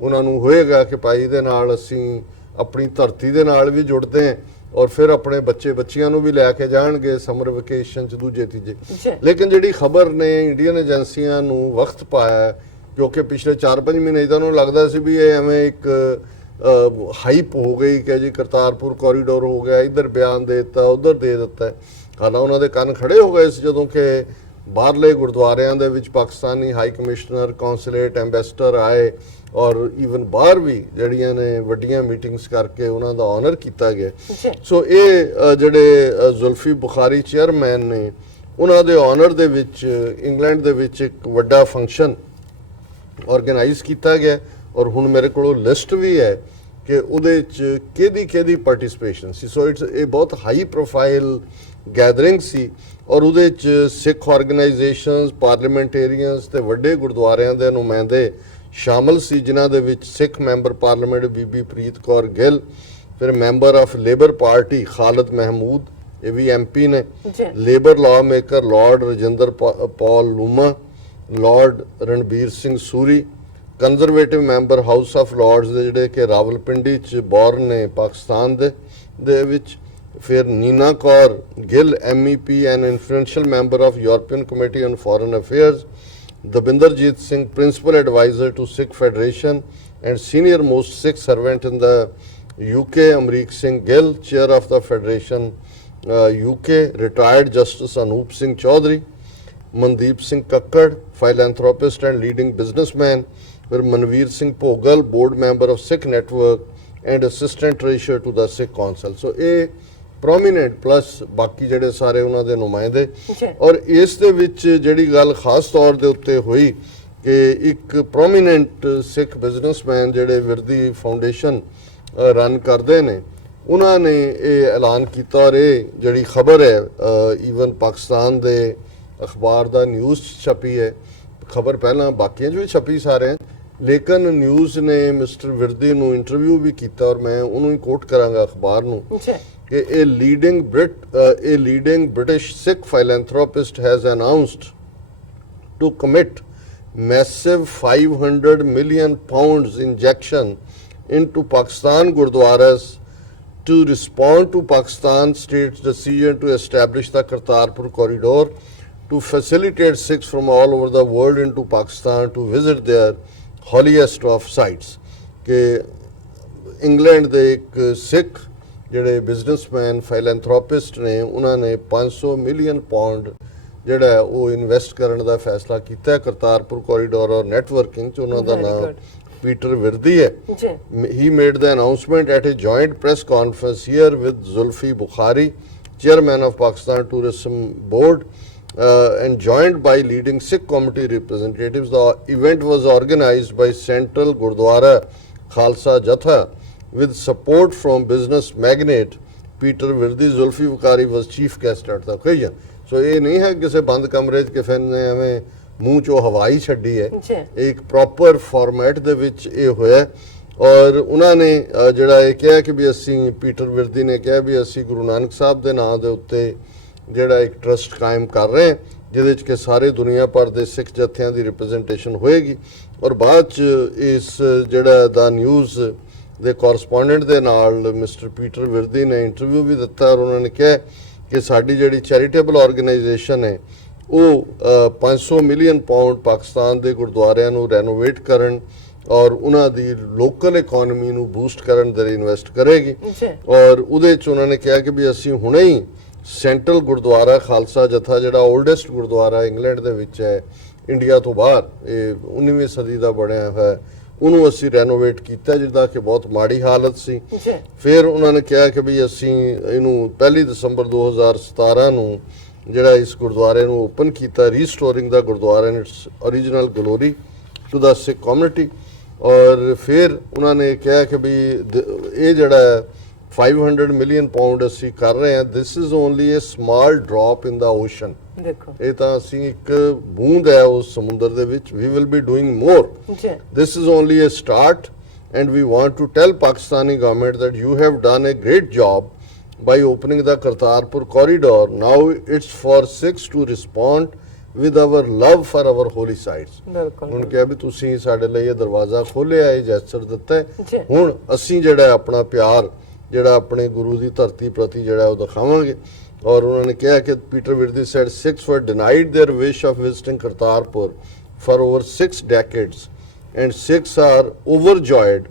ਉਹਨਾਂ ਨੂੰ ਹੋਏਗਾ ਕਿ ਭਾਈ ਦੇ ਨਾਲ ਅਸੀਂ ਆਪਣੀ ਧਰਤੀ ਦੇ ਨਾਲ ਵੀ ਜੁੜਦੇ ਹਾਂ, ਔਰ ਫਿਰ ਆਪਣੇ ਬੱਚੇ ਬੱਚਿਆਂ ਨੂੰ ਵੀ ਲੈ ਕੇ ਜਾਣਗੇ ਸਮਰ ਵਕੇਸ਼ਨ 'ਚ ਦੂਜੇ ਤੀਜੇ। ਲੇਕਿਨ ਜਿਹੜੀ ਖਬਰ ਨੇ ਇੰਡੀਅਨ ਏਜੰਸੀਆਂ ਨੂੰ ਵਕਤ ਪਾਇਆ, ਕਿਉਂਕਿ ਪਿਛਲੇ 4-5 ਮਹੀਨੇ ਤਾਂ ਉਹਨੂੰ ਲੱਗਦਾ ਸੀ ਵੀ ਇਹ ਐਵੇਂ ਇੱਕ ਹਾਈਪ ਹੋ ਗਈ ਕਿ ਜੀ ਕਰਤਾਰਪੁਰ ਕੋਰੀਡੋਰ ਹੋ ਗਿਆ, ਇੱਧਰ ਬਿਆਨ ਦੇ ਦਿੱਤਾ, ਉੱਧਰ ਦੇ ਦਿੱਤਾ। ਹਾਲਾਂ ਉਹਨਾਂ ਦੇ ਕੰਨ ਖੜੇ ਹੋ ਗਏ ਸੀ ਜਦੋਂ ਕਿ ਬਾਹਰਲੇ ਗੁਰਦੁਆਰਿਆਂ ਦੇ ਵਿੱਚ Pakistani high commissioner, consulate, ambassador ਆਏ, ਔਰ ਈਵਨ ਬਾਹਰ ਵੀ ਜਿਹੜੀਆਂ ਨੇ ਵੱਡੀਆਂ ਮੀਟਿੰਗਸ ਕਰਕੇ ਉਹਨਾਂ ਦਾ ਆਨਰ ਕੀਤਾ ਗਿਆ। ਸੋ ਇਹ ਜਿਹੜੇ ਜ਼ੁਲਫੀ ਬੁਖਾਰੀ ਚੇਅਰਮੈਨ ਨੇ, ਉਹਨਾਂ ਦੇ ਆਨਰ ਦੇ ਵਿੱਚ ਇੰਗਲੈਂਡ ਦੇ ਵਿੱਚ ਇੱਕ ਵੱਡਾ ਫੰਕਸ਼ਨ ਆਰਗੇਨਾਈਜ਼ ਕੀਤਾ ਗਿਆ, ਔਰ ਹੁਣ ਮੇਰੇ ਕੋਲ ਲਿਸਟ ਵੀ ਹੈ ਕਿ ਉਹਦੇ 'ਚ ਕਿਹਦੀ ਪਾਰਟਿਸਿਪੇਸ਼ਨ ਸੀ। ਸੋ ਇਹ ਬਹੁਤ ਹਾਈ ਪ੍ਰੋਫਾਈਲ ਗੈਦਰਿੰਗ ਸੀ, ਔਰ ਉਹਦੇ 'ਚ ਸਿੱਖ ਆਰਗੇਨਾਈਜੇਸ਼ਨਸ, ਪਾਰਲੀਮੈਂਟੇਰੀਅਨਸ ਤੇ ਵੱਡੇ ਗੁਰਦੁਆਰਿਆਂ ਦੇ ਨੁਮਾਇੰਦੇ ਸ਼ਾਮਲ ਸੀ, ਜਿਨ੍ਹਾਂ ਦੇ ਵਿੱਚ ਸਿੱਖ ਮੈਂਬਰ ਪਾਰਲੀਮੈਂਟ ਬੀਬੀ ਪ੍ਰੀਤ ਕੌਰ ਗਿੱਲ, ਫਿਰ member of Labour party Khalid Mahmood, ਇਹ ਵੀ ਐਮਪੀ ਨੇ, Labour law maker Lord Rajinder Paul Loomba, Lord Ranbir Singh Suri, Conservative member House of Lords ਦੇ ਜਿਹੜੇ ਕਿ ਰਾਵਲਪਿੰਡੀ 'ਚ ਬੋਰਨ ਨੇ ਪਾਕਿਸਤਾਨ ਦੇ ਵਿੱਚ, ਫਿਰ Nina Kaur Gill MEP and influential member of European committee on foreign affairs, Dabinderjeet Singh, principal advisor to Sikh Federation and senior most Sikh servant in the UK, Amrik Singh Gill, chair of the Federation UK, retired Justice Anup Singh Chaudhary, Mandeep Singh Kakkad, philanthropist and leading businessman, with Manveer Singh Pogal, board member of Sikh Network and assistant treasurer to the Sikh Council. So a prominent plus ਬਾਕੀ ਜਿਹੜੇ ਸਾਰੇ ਉਹਨਾਂ ਦੇ ਨੁਮਾਇੰਦੇ। ਔਰ ਇਸ ਦੇ ਵਿੱਚ ਜਿਹੜੀ ਗੱਲ ਖਾਸ ਤੌਰ ਦੇ ਉੱਤੇ ਹੋਈ ਕਿ ਇੱਕ ਪ੍ਰੋਮੀਨੈਂਟ ਸਿੱਖ ਬਿਜ਼ਨਸਮੈਨ ਜਿਹੜੇ ਵਿਰਦੀ ਫਾਊਂਡੇਸ਼ਨ ਰਨ ਕਰਦੇ ਨੇ, ਉਹਨਾਂ ਨੇ ਇਹ ਐਲਾਨ ਕੀਤਾ, ਔਰ ਇਹ ਜਿਹੜੀ ਖਬਰ ਹੈ ਈਵਨ ਪਾਕਿਸਤਾਨ ਦੇ ਅਖਬਾਰ ਦਾ ਨਿਊਜ਼ ਛਪੀ ਹੈ, ਖਬਰ ਪਹਿਲਾਂ ਬਾਕੀਆਂ 'ਚ ਵੀ ਛਪੀ ਸਾਰੇ, ਲੇਕਿਨ ਨਿਊਜ਼ ਨੇ ਮਿਸਟਰ ਵਿਰਦੀ ਨੂੰ ਇੰਟਰਵਿਊ ਵੀ ਕੀਤਾ, ਔਰ ਮੈਂ ਉਹਨੂੰ ਹੀ ਕੋਟ ਕਰਾਂਗਾ ਅਖਬਾਰ ਨੂੰ ਕਿ a leading British Sikh philanthropist has announced to commit massive 500 million pounds injection into Pakistan Gurdwaras to respond to Pakistan state's decision to establish the Kartarpur corridor to facilitate Sikhs from all over the world into Pakistan to visit their holiest of sites। कि इंग्लैंड ਦੇ ਇੱਕ ਸਿੱਖ ਜਿਹੜੇ ਬਿਜ਼ਨਸਮੈਨ ਫਿਲੈਂਥਰੋਪਿਸਟ ਨੇ, ਉਹਨਾਂ ਨੇ 500 ਮਿਲੀਅਨ ਪਾਉਂਡ ਜਿਹੜਾ ਉਹ ਇਨਵੈਸਟ ਕਰਨ ਦਾ ਫੈਸਲਾ ਕੀਤਾ ਕਰਤਾਰਪੁਰ ਕੋਰੀਡੋਰ ਔਰ ਨੈਟਵਰਕਿੰਗ 'ਚ। ਉਹਨਾਂ ਦਾ ਨਾਮ ਪੀਟਰ ਵਿਰਦੀ ਹੈ। He made the announcement at a joint press conference here with Zulfi Bukhari, chairman of Pakistan tourism board and joined by leading Sikh community representatives. The event was organized by Central Gurdwara Khalsa Jatha with support from business magnate Peter Virdi. Zulfi Bukhari was chief guest at the occasion. So ਇਹ ਨਹੀਂ ਹੈ ਕਿਸੇ ਬੰਦ ਕਮਰੇ 'ਚ ਕਿਸੇ ਨੇ ਐਵੇਂ ਮੂੰਹ 'ਚੋਂ ਹਵਾ ਹੀ ਛੱਡੀ ਹੈ, ਇੱਕ ਪ੍ਰੋਪਰ ਫਾਰਮੈਟ ਦੇ ਵਿੱਚ ਇਹ ਹੋਇਆ। ਔਰ ਉਹਨਾਂ ਨੇ ਜਿਹੜਾ ਇਹ ਕਿਹਾ ਕਿ ਵੀ ਅਸੀਂ, ਪੀਟਰ ਵਿਰਦੀ ਨੇ ਕਿਹਾ ਵੀ ਅਸੀਂ ਗੁਰੂ ਨਾਨਕ ਸਾਹਿਬ ਦੇ ਨਾਂ ਦੇ ਉੱਤੇ ਜਿਹੜਾ ਇੱਕ ਟਰਸਟ ਕਾਇਮ ਕਰ ਰਹੇ ਹਾਂ, ਜਿਹਦੇ 'ਚ ਕਿ ਸਾਰੇ ਦੁਨੀਆ ਭਰ ਦੇ ਸਿੱਖ ਜਥਿਆਂ ਦੀ ਰਿਪਰੈਜ਼ੈਂਟੇਸ਼ਨ ਹੋਏਗੀ। ਔਰ ਬਾਅਦ 'ਚ ਇਸ ਜਿਹੜਾ ਦਾ ਨਿਊਜ਼ ਦੇ ਕੋਰਸਪੋਂਡੈਂਟ ਦੇ ਨਾਲ ਮਿਸਟਰ ਪੀਟਰ ਵਿਰਦੀ ਨੇ ਇੰਟਰਵਿਊ ਵੀ ਦਿੱਤਾ, ਔਰ ਉਹਨਾਂ ਨੇ ਕਿਹਾ ਕਿ ਸਾਡੀ ਜਿਹੜੀ ਚੈਰੀਟੇਬਲ ਆਰਗੇਨਾਈਜੇਸ਼ਨ ਹੈ ਉਹ 500 ਮਿਲੀਅਨ ਪਾਉਂਡ ਪਾਕਿਸਤਾਨ ਦੇ ਗੁਰਦੁਆਰਿਆਂ ਨੂੰ ਰੈਨੋਵੇਟ ਕਰਨ ਔਰ ਉਹਨਾਂ ਦੀ ਲੋਕਲ ਇਕਨੋਮੀ ਨੂੰ ਬੂਸਟ ਕਰਨ ਦੇ ਲਈ ਇਨਵੈਸਟ ਕਰੇਗੀ। ਔਰ ਉਹਦੇ 'ਚ ਉਹਨਾਂ ਨੇ ਕਿਹਾ ਕਿ ਵੀ ਅਸੀਂ ਹੁਣੇ ਹੀ ਸੈਂਟਰਲ ਗੁਰਦੁਆਰਾ ਖਾਲਸਾ ਜਥਾ ਜਿਹੜਾ ਓਲਡੈਸਟ ਗੁਰਦੁਆਰਾ ਇੰਗਲੈਂਡ ਦੇ ਵਿੱਚ ਹੈ, ਇੰਡੀਆ ਤੋਂ ਬਾਹਰ, ਇਹ 19ਵੀਂ ਸਦੀ ਦਾ ਬਣਿਆ ਹੋਇਆ, ਉਹਨੂੰ ਅਸੀਂ ਰੈਨੋਵੇਟ ਕੀਤਾ, ਜਿਹਦਾ ਕਿ ਬਹੁਤ ਮਾੜੀ ਹਾਲਤ ਸੀ। ਫਿਰ ਉਹਨਾਂ ਨੇ ਕਿਹਾ ਕਿ ਵੀ ਅਸੀਂ ਇਹਨੂੰ 1 ਦਸੰਬਰ 2017 ਨੂੰ ਜਿਹੜਾ ਇਸ ਗੁਰਦੁਆਰੇ ਨੂੰ ਓਪਨ ਕੀਤਾ, restoring the gurdwara in its original glory to the Sikh community. ਔਰ ਫਿਰ ਉਹਨਾਂ ਨੇ ਕਿਹਾ ਕਿ ਵੀ ਇਹ ਜਿਹੜਾ 500 ਮਿਲੀਅਨ ਪਾਉਂਡ ਅਸੀਂ ਕਰ ਰਹੇ ਹਾਂ, this is only a small drop in the ocean. ਦੇਖੋ ਇਹ ਤਾਂ ਅਸੀਂ ਇੱਕ ਬੂੰਦ ਹੈ ਉਸ ਸਮੁੰਦਰ ਦੇ ਵਿੱਚ। ਵੀ ਵਿਲ ਬੀ ਡੂਇੰਗ ਮੋਰ। ਜੀ This is only a start, and we want to tell Pakistani government that you have done a great job by opening the Kartarpur corridor. Now it's for Sikhs to respond with our love for our holy sites. ਬਿਲਕੁਲ ਹੁਣ ਕਿਹਾ ਵੀ ਤੁਸੀਂ ਸਾਡੇ ਲਈ ਇਹ ਦਰਵਾਜ਼ਾ ਖੋਲ੍ਹਿਆ, ਇਹ ਜੈਸਚਰ ਦਿੱਤਾ ਹੈ। ਜੀ। ਹੁਣ ਅਸੀਂ ਜਿਹੜਾ ਆਪਣਾ ਪਿਆਰ ਜਿਹੜਾ ਆਪਣੇ ਗੁਰੂ ਦੀ ਧਰਤੀ ਪ੍ਰਤੀ ਜਿਹੜਾ ਉਹ ਦਿਖਾਵਾਂਗੇ। ਔਰ ਉਹਨਾਂ ਨੇ ਕਿਹਾ ਕਿ Peter Virdi said Sikhs were denied their wish of visiting Kartarpur for over 6 decades, and Sikhs are overjoyed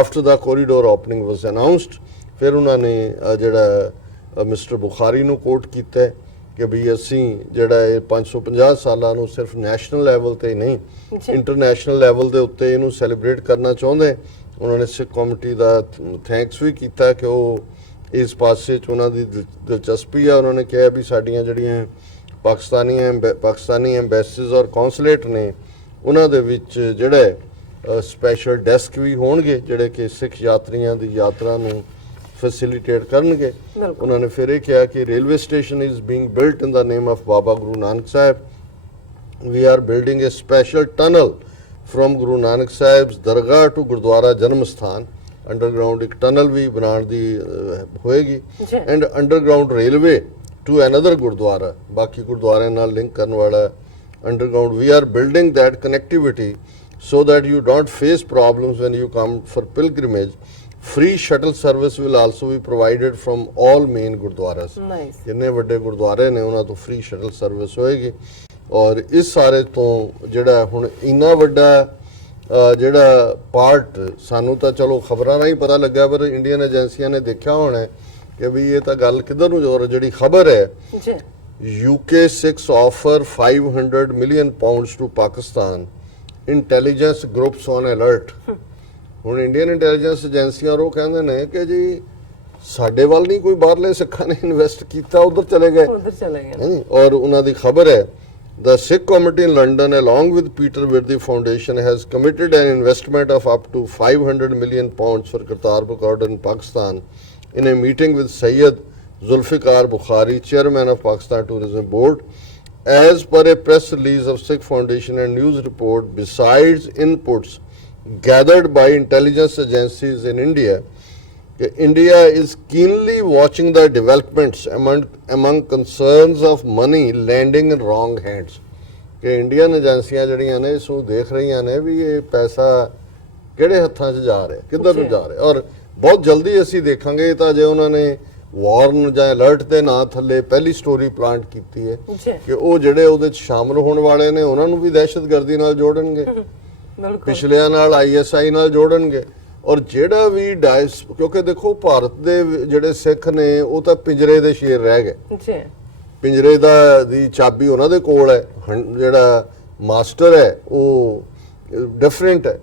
after the corridor opening was announced. ਫਿਰ ਉਹਨਾਂ ਨੇ ਜਿਹੜਾ ਮਿਸਟਰ ਬੁਖਾਰੀ ਨੂੰ ਕੋਟ ਕੀਤਾ ਹੈ ਕਿ ਵੀ ਅਸੀਂ ਜਿਹੜਾ ਇਹ 550 ਸਾਲਾਂ ਨੂੰ ਸਿਰਫ ਨੈਸ਼ਨਲ ਲੈਵਲ ਤੇ ਨਹੀਂ, ਇੰਟਰਨੈਸ਼ਨਲ ਲੈਵਲ ਦੇ ਉੱਤੇ ਇਹਨੂੰ ਸੈਲੀਬ੍ਰੇਟ ਕਰਨਾ ਚਾਹੁੰਦੇ। ਉਹਨਾਂ ਨੇ ਸਿੱਖ ਕਮਿਊਨਿਟੀ ਦਾ ਥੈਂਕਸ ਵੀ ਕੀਤਾ ਕਿ ਉਹ ਇਸ ਪਾਸੇ 'ਚ ਉਹਨਾਂ ਦੀ ਦਿਲਚਸਪੀ ਆ। ਉਹਨਾਂ ਨੇ ਕਿਹਾ ਵੀ ਸਾਡੀਆਂ ਜਿਹੜੀਆਂ ਪਾਕਿਸਤਾਨੀ ਐਮਬੈਸੀਜ਼ ਔਰ ਕੌਂਸੂਲੇਟ ਨੇ ਉਹਨਾਂ ਦੇ ਵਿੱਚ ਜਿਹੜੇ ਸਪੈਸ਼ਲ ਡੈਸਕ ਵੀ ਹੋਣਗੇ ਜਿਹੜੇ ਕਿ ਸਿੱਖ ਯਾਤਰੀਆਂ ਦੀ ਯਾਤਰਾ ਨੂੰ ਫੈਸਿਲਿਟੇਟ ਕਰਨਗੇ। ਉਹਨਾਂ ਨੇ ਫਿਰ ਇਹ ਕਿਹਾ ਕਿ railway station is being built in the name of Baba Guru Nanak Sahib. We are building a special tunnel from Guru Nanak Sahib's dargah to Gurdwara ਜਨਮ ਸਥਾਨ। ਅੰਡਰਗਰਾਉਂਡ ਇੱਕ ਟਨਲ ਵੀ ਬਣਾਉਣ ਦੀ ਹੋਏਗੀ and underground railway to another gurdwara, ਬਾਕੀ ਗੁਰਦੁਆਰਿਆਂ ਨਾਲ ਲਿੰਕ ਕਰਨ ਵਾਲਾ underground. We are building that connectivity so that you don't face problems when you come for pilgrimage. Free shuttle service will also be provided from all main gurdwaras. Nice. ਜਿੰਨੇ ਵੱਡੇ ਗੁਰਦੁਆਰੇ ਨੇ ਉਹਨਾਂ ਤੋਂ ਫ੍ਰੀ ਸ਼ਟਲ ਸਰਵਿਸ ਹੋਏਗੀ। ਔਰ ਇਸ ਸਾਰੇ ਤੋਂ ਜਿਹੜਾ ਹੁਣ ਇੰਨਾ ਵੱਡਾ ਜਿਹੜਾ ਪਾਰਟ ਸਾਨੂੰ ਤਾਂ ਚਲੋ ਖਬਰਾਂ ਨਾਲ ਹੀ ਪਤਾ ਲੱਗਾ, ਪਰ ਇੰਡੀਅਨ ਏਜੰਸੀਆਂ ਨੇ ਦੇਖਿਆ ਹੋਣਾ ਕਿ ਵੀ ਇਹ ਤਾਂ ਗੱਲ ਕਿੱਧਰ ਨੂੰ ਜੋਰ ਜਿਹੜੀ ਖਬਰ ਹੈ ਜੀ। UK 6 offer 500 million pounds to Pakistan. Intelligence groups on alert. ਹੁਣ ਇੰਡੀਅਨ ਇੰਟੈਲੀਜੈਂਸ ਏਜੰਸੀਆਂ ਉਹ ਕਹਿੰਦੇ ਨੇ ਕਿ ਜੀ ਸਾਡੇ ਵੱਲ ਨਹੀਂ ਕੋਈ ਬਾਹਰਲੇ ਸਿੱਖਾਂ ਨੇ ਇਨਵੈਸਟ ਕੀਤਾ, ਉਧਰ ਚਲੇ ਗਏ। ਔਰ ਉਹਨਾਂ ਦੀ ਖਬਰ ਹੈ The Sikh community in London, along with Peter Wirdi Foundation, has committed an investment of up to 500 million pounds for Kartarpur corridor in Pakistan in a meeting with Sayyid Zulfikar Bukhari, chairman of Pakistan Tourism Board. As per a press release of Sikh Foundation and news report, besides inputs gathered by intelligence agencies in India, India is keenly watching the developments among concerns of money landing in wrong hands. ਕਿ ਇੰਡੀਅਨ ਏਜੰਸੀਆਂ ਜਿਹੜੀਆਂ ਨੇ ਇਸ ਨੂੰ ਦੇਖ ਰਹੀਆਂ ਨੇ ਵੀ ਇਹ ਪੈਸਾ ਕਿਹੜੇ ਹੱਥਾਂ 'ਚ ਜਾ ਰਿਹਾ, ਕਿੱਧਰ ਨੂੰ ਜਾ ਰਿਹਾ। ਔਰ ਬਹੁਤ ਜਲਦੀ ਅਸੀਂ ਦੇਖਾਂਗੇ। ਤਾਂ ਜੇ ਉਹਨਾਂ ਨੇ ਵਾਰਨ ਜਾਂ ਅਲਰਟ ਦੇ ਨਾਂ ਥੱਲੇ ਪਹਿਲੀ ਸਟੋਰੀ ਪਲਾਂਟ ਕੀਤੀ ਹੈ ਕਿ ਉਹ ਜਿਹੜੇ ਉਹਦੇ 'ਚ ਸ਼ਾਮਲ ਹੋਣ ਵਾਲੇ ਨੇ ਉਹਨਾਂ ਨੂੰ ਵੀ ਦਹਿਸ਼ਤਗਰਦੀ ਨਾਲ ਜੋੜਨਗੇ, ਪਿਛਲਿਆਂ ਨਾਲ ISI ਨਾਲ ਜੋੜਨਗੇ। ਔਰ ਜਿਹੜਾ ਵੀ ਕਿਉਂਕਿ ਦੇਖੋ ਭਾਰਤ ਦੇ ਜਿਹੜੇ ਸਿੱਖ ਨੇ ਉਹ ਤਾਂ ਪਿੰਜਰੇ ਦੇ ਸ਼ੇਰ ਰਹਿ ਗਏ। ਪਿੰਜਰੇ ਦੀ ਚਾਬੀ ਉਹਨਾਂ ਦੇ ਕੋਲ ਹੈ, ਜਿਹੜਾ ਮਾਸਟਰ ਹੈ ਉਹ ਡਿਫਰੈਂਟ ਹੈ।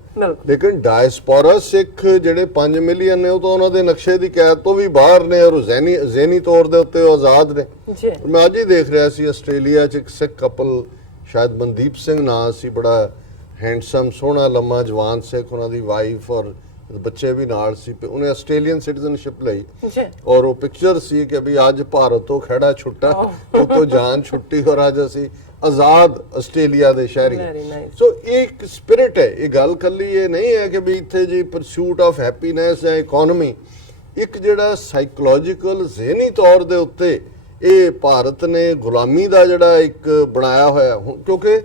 ਲੇਕਿਨ ਡਾਇਸਪੋਰਾ ਸਿੱਖ ਜਿਹੜੇ 5 ਮਿਲੀਅਨ ਨੇ ਉਹ ਤਾਂ ਉਹਨਾਂ ਦੇ ਨਕਸ਼ੇ ਦੀ ਕੈਦ ਤੋਂ ਵੀ ਬਾਹਰ ਨੇ ਔਰ ਜ਼ਹਿਨੀ ਤੌਰ ਦੇ ਉੱਤੇ ਉਹ ਆਜ਼ਾਦ ਨੇ। ਮੈਂ ਅੱਜ ਹੀ ਦੇਖ ਰਿਹਾ ਸੀ ਆਸਟ੍ਰੇਲੀਆ 'ਚ ਇੱਕ ਸਿੱਖ ਕਪਲ, ਸ਼ਾਇਦ ਮਨਦੀਪ ਸਿੰਘ ਨਾਂ ਸੀ, ਬੜਾ ਹੈਂਡਸਮ ਸੋਹਣਾ ਲੰਮਾ ਜਵਾਨ ਸਿੱਖ, ਉਹਨਾਂ ਦੀ ਵਾਈਫ ਔਰ ਬੱਚੇ ਵੀ ਨਾਲ ਸੀ। ਉਹਨੇ ਆਸਟ੍ਰੇਲੀਅਨ ਸਿਟੀਜ਼ਨਸ਼ਿਪ ਲਈ ਔਰ ਉਹ ਪਿਕਚਰ ਸੀ ਕਿ ਵੀ ਅੱਜ ਭਾਰਤ ਤੋਂ ਖੜਾ ਛੁੱਟਾ, ਉਹ ਤੋਂ ਜਾਨ ਛੁੱਟੀ ਔਰ ਅੱਜ ਅਸੀਂ ਆਜ਼ਾਦ ਆਸਟ੍ਰੇਲੀਆ ਦੇ ਸ਼ਹਿਰੀ। ਸੋ ਇਹ ਇੱਕ ਸਪਿਰਿਟ ਹੈ। ਇਹ ਗੱਲ ਕੱਲੀ ਇਹ ਨਹੀਂ ਹੈ ਕਿ ਵੀ ਇੱਥੇ ਜੀ ਪਰਸੂਟ ਆਫ ਹੈਪੀਨੈਸ ਜਾਂ ਇਕਨੋਮੀ, ਇੱਕ ਜਿਹੜਾ ਸਾਈਕੋਲੋਜੀਕਲ ਜ਼ਿਹਨੀ ਤੌਰ ਦੇ ਉੱਤੇ ਇਹ ਭਾਰਤ ਨੇ ਗੁਲਾਮੀ ਦਾ ਜਿਹੜਾ ਇੱਕ ਬਣਾਇਆ ਹੋਇਆ। ਕਿਉਂਕਿ